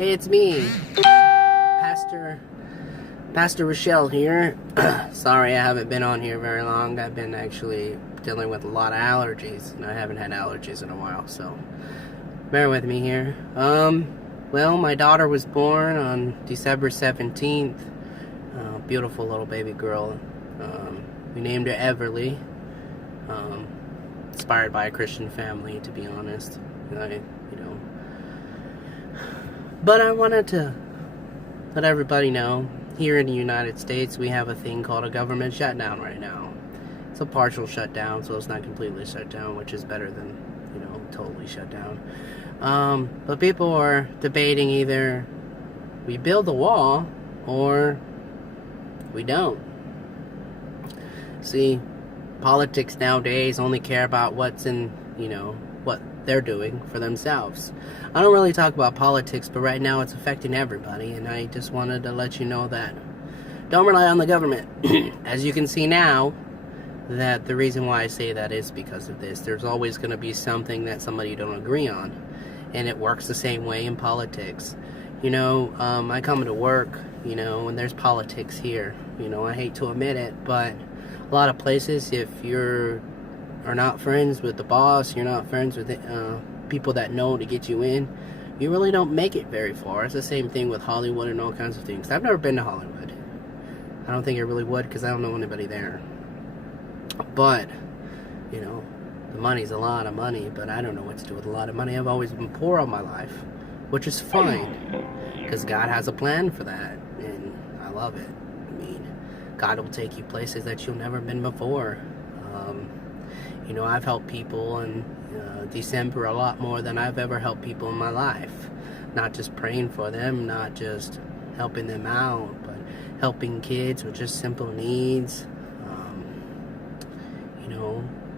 Hey, it's me, Pastor Rochelle here. Sorry I haven't been on here very long. I've been actually dealing with a lot of allergies, and I haven't had allergies in a while, so bear with me here. Well, my daughter was born on December 17th. Beautiful little baby girl. We named her Everly. Inspired by a Christian family, to be honest. But I wanted to let everybody know, here in the United States, we have a thing called a government shutdown right now. It's a partial shutdown, so it's not completely shut down, which is better than, totally shut down. But people are debating either we build a wall or we don't. See, politics nowadays only care about what's in, what they're doing for themselves. I don't really talk about politics, but right now it's affecting everybody, and I just wanted to let you know that don't rely on the government. As you can see now, that the reason why I say that is because of this. There's always going to be something that somebody don't agree on, and it works the same way in politics. I come to work, and there's politics here. I hate to admit it, but a lot of places, if you're not friends with the boss, you're not friends with people that know to get you in, you really don't make it very far. It's the same thing with Hollywood and all kinds of things. I've never been to Hollywood. I don't think I really would, because I don't know anybody there. But, the money's a lot of money, but I don't know what to do with a lot of money. I've always been poor all my life, which is fine, because God has a plan for that, and I love it. God will take you places that you've never been before. I've helped people in December a lot more than I've ever helped people in my life. Not just praying for them, not just helping them out, but helping kids with just simple needs.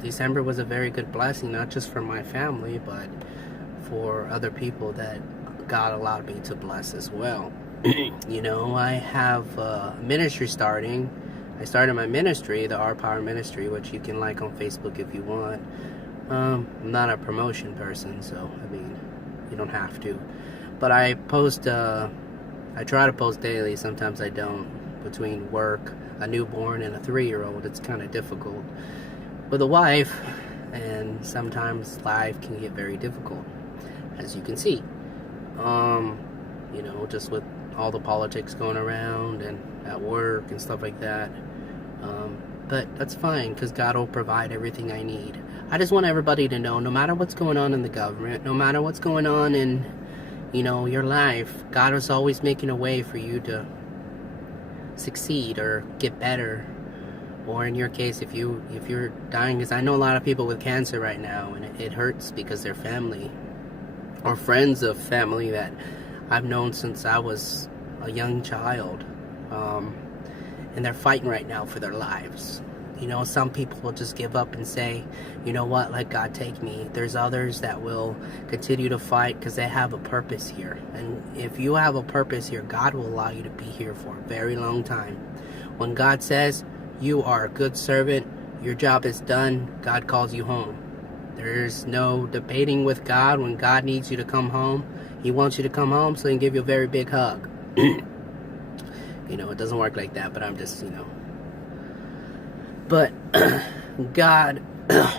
December was a very good blessing, not just for my family, but for other people that God allowed me to bless as well. I have a ministry starting. I started my ministry, the Our Power Ministry, which you can like on Facebook if you want. I'm not a promotion person, so, you don't have to. But I try to post daily. Sometimes I don't. Between work, a newborn, and a 3-year-old, it's kind of difficult. With a wife, and sometimes life can get very difficult, as you can see. Just with all the politics going around and at work and stuff like that. But that's fine, because God will provide everything I need. I just want everybody to know, no matter what's going on in the government, no matter what's going on in, your life, God is always making a way for you to succeed or get better. Or in your case, if you're dying, because I know a lot of people with cancer right now, and it hurts because their family or friends of family that I've known since I was a young child, and they're fighting right now for their lives. Some people will just give up and say, you know what, let God take me. There's others that will continue to fight because they have a purpose here. And if you have a purpose here, God will allow you to be here for a very long time. When God says, you are a good servant, your job is done, God calls you home. There's no debating with God. When God needs you to come home, He wants you to come home so He can give you a very big hug. It doesn't work like that, but I'm just, But God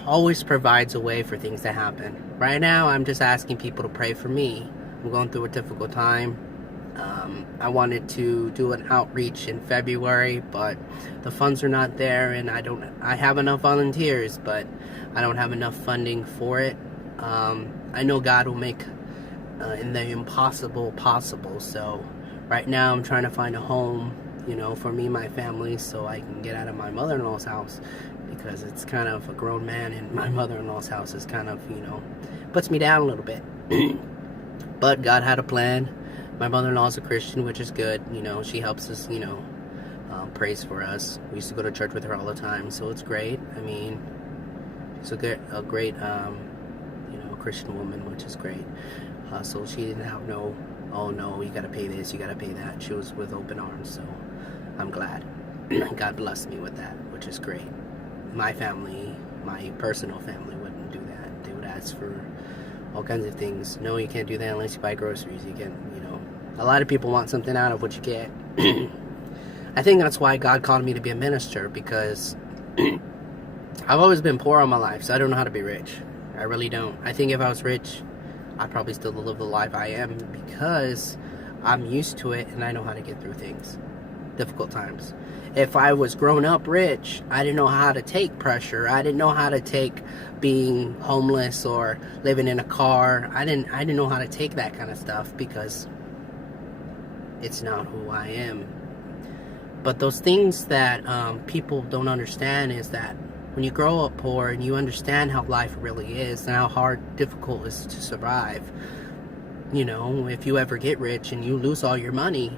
always provides a way for things to happen. Right now, I'm just asking people to pray for me. I'm going through a difficult time. I wanted to do an outreach in February, but the funds are not there, and I have enough volunteers, but I don't have enough funding for it. I know God will make in the impossible possible, so right now I'm trying to find a home, for me and my family, so I can get out of my mother-in-law's house, because it's kind of a grown man, and my mother-in-law's house is kind of, puts me down a little bit. But God had a plan. My mother-in-law is a Christian, which is good. She helps us, prays for us. We used to go to church with her all the time, so it's great. She's a great, Christian woman, which is great. So she didn't have oh no, you gotta pay this, you gotta pay that. She was with open arms, so I'm glad. God blessed me with that, which is great. My family, my personal family, wouldn't do that. They would ask for all kinds of things. No, you can't do that unless you buy groceries. You can, a lot of people want something out of what you get. I think that's why God called me to be a minister, because I've always been poor all my life, so I don't know how to be rich. I really don't. I think if I was rich, I'd probably still live the life I am, because I'm used to it and I know how to get through things. Difficult times. If I was grown up rich, I didn't know how to take pressure. I didn't know how to take being homeless or living in a car. I didn't know how to take that kind of stuff, because it's not who I am. But those things that people don't understand is that when you grow up poor and you understand how life really is and how difficult it is to survive, if you ever get rich and you lose all your money,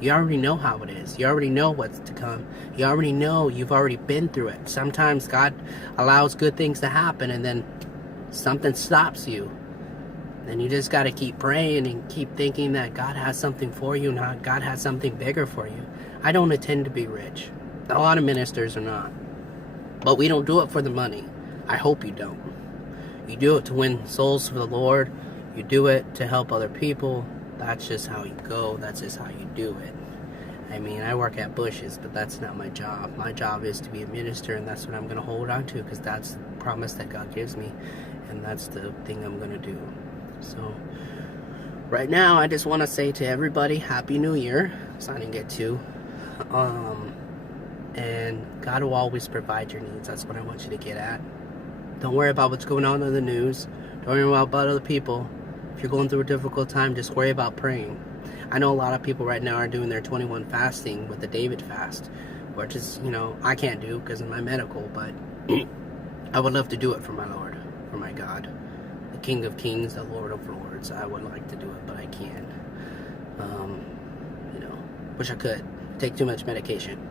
you already know how it is. You already know what's to come. You already know, you've already been through it. Sometimes God allows good things to happen and then something stops you. And you just got to keep praying and keep thinking that God has something for you and God has something bigger for you. I don't intend to be rich. A lot of ministers are not. But we don't do it for the money. I hope you don't. You do it to win souls for the Lord. You do it to help other people. That's just how you go. That's just how you do it. I mean, I work at Bush's, but that's not my job. My job is to be a minister, and that's what I'm going to hold on to, because that's the promise that God gives me, and that's the thing I'm going to do. So, right now, I just want to say to everybody, Happy New Year. So I didn't get to. And God will always provide your needs. That's what I want you to get at. Don't worry about what's going on in the news. Don't worry about other people. If you're going through a difficult time, just worry about praying. I know a lot of people right now are doing their 21 fasting with the David fast, which is, I can't do because of my medical, but I would love to do it for my Lord, for my God, the King of Kings, the Lord of Lords. I would like to do it, but I can't. Wish I could. Take too much medication.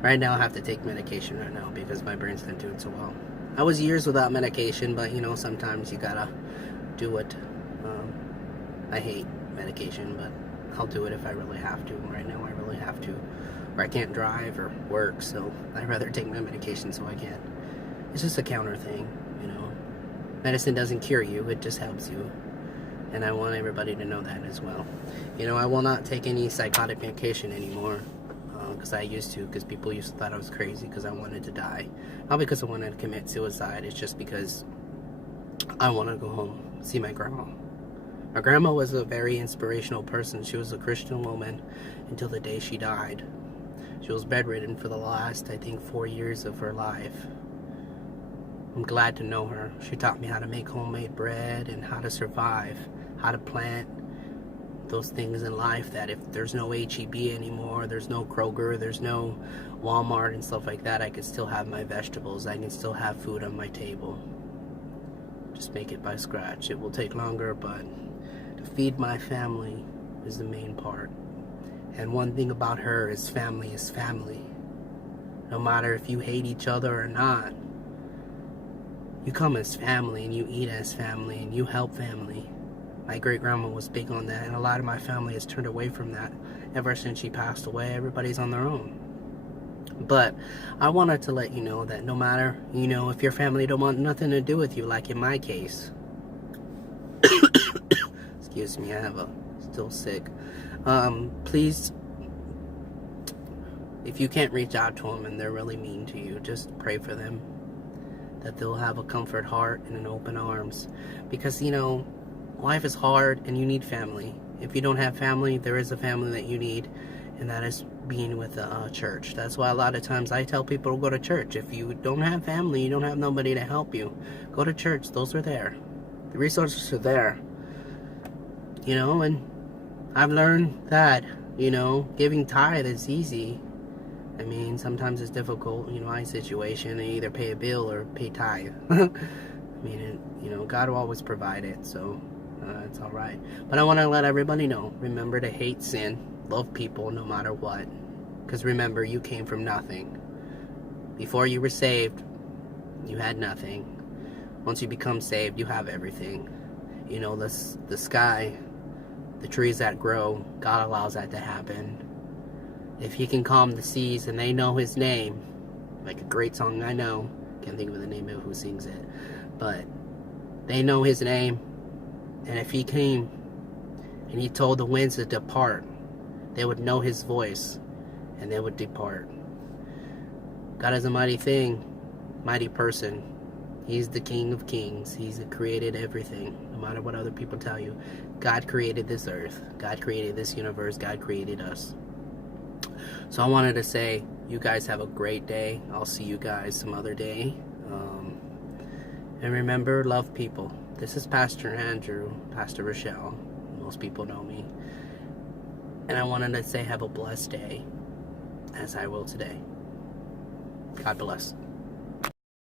Right now I have to take medication right now because my brain's not doing so well. I was years without medication, but sometimes you gotta do it. I hate medication, but I'll do it if I really have to. Right now I really have to, or I can't drive or work, so I'd rather take my medication so I can. It's just a counter thing, Medicine doesn't cure you, it just helps you. And I want everybody to know that as well. I will not take any psychotic medication anymore, because I used to, because people used to thought I was crazy because I wanted to die. Not because I wanted to commit suicide, it's just because I want to go home, see my grandma. My grandma was a very inspirational person. She was a Christian woman until the day she died. She was bedridden for the last, I think, 4 years of her life. I'm glad to know her. She taught me how to make homemade bread and how to survive, how to plant those things in life that if there's no H-E-B anymore, there's no Kroger, there's no Walmart and stuff like that, I can still have my vegetables. I can still have food on my table. Just make it by scratch. It will take longer, but to feed my family is the main part. And one thing about her is family is family. No matter if you hate each other or not, you come as family and you eat as family and you help family. My great-grandma was big on that, and a lot of my family has turned away from that ever since she passed away. Everybody's on their own. But I wanted to let you know that no matter, if your family don't want nothing to do with you, like in my case. Excuse me, still sick. Please, if you can't reach out to them and they're really mean to you, just pray for them. That they'll have a comfort heart and an open arms. Because, life is hard and you need family. If you don't have family, there is a family that you need, and that is being with a church. That's why a lot of times I tell people to go to church. If you don't have family, you don't have nobody to help you, go to church. Those are there. The resources are there. And I've learned that, giving tithe is easy. I mean, sometimes it's difficult, my situation, and either pay a bill or pay tithe. I mean, God will always provide it, so it's all right. But I want to let everybody know, remember to hate sin, love people no matter what. Because remember, you came from nothing. Before you were saved, you had nothing. Once you become saved, you have everything. The sky, the trees that grow, God allows that to happen. If he can calm the seas and they know his name, like a great song I know, can't think of the name of who sings it, but They know his name. And if he came and he told the winds to depart, they would know his voice and they would depart. God is a mighty thing, mighty person. He's the King of Kings. He's created everything, no matter what other people tell you. God created this earth. God created this universe. God created us. So I wanted to say, you guys have a great day. I'll see you guys some other day. And remember, love people. This is Pastor Andrew, Pastor Rochelle. Most people know me. And I wanted to say have a blessed day, as I will today. God bless.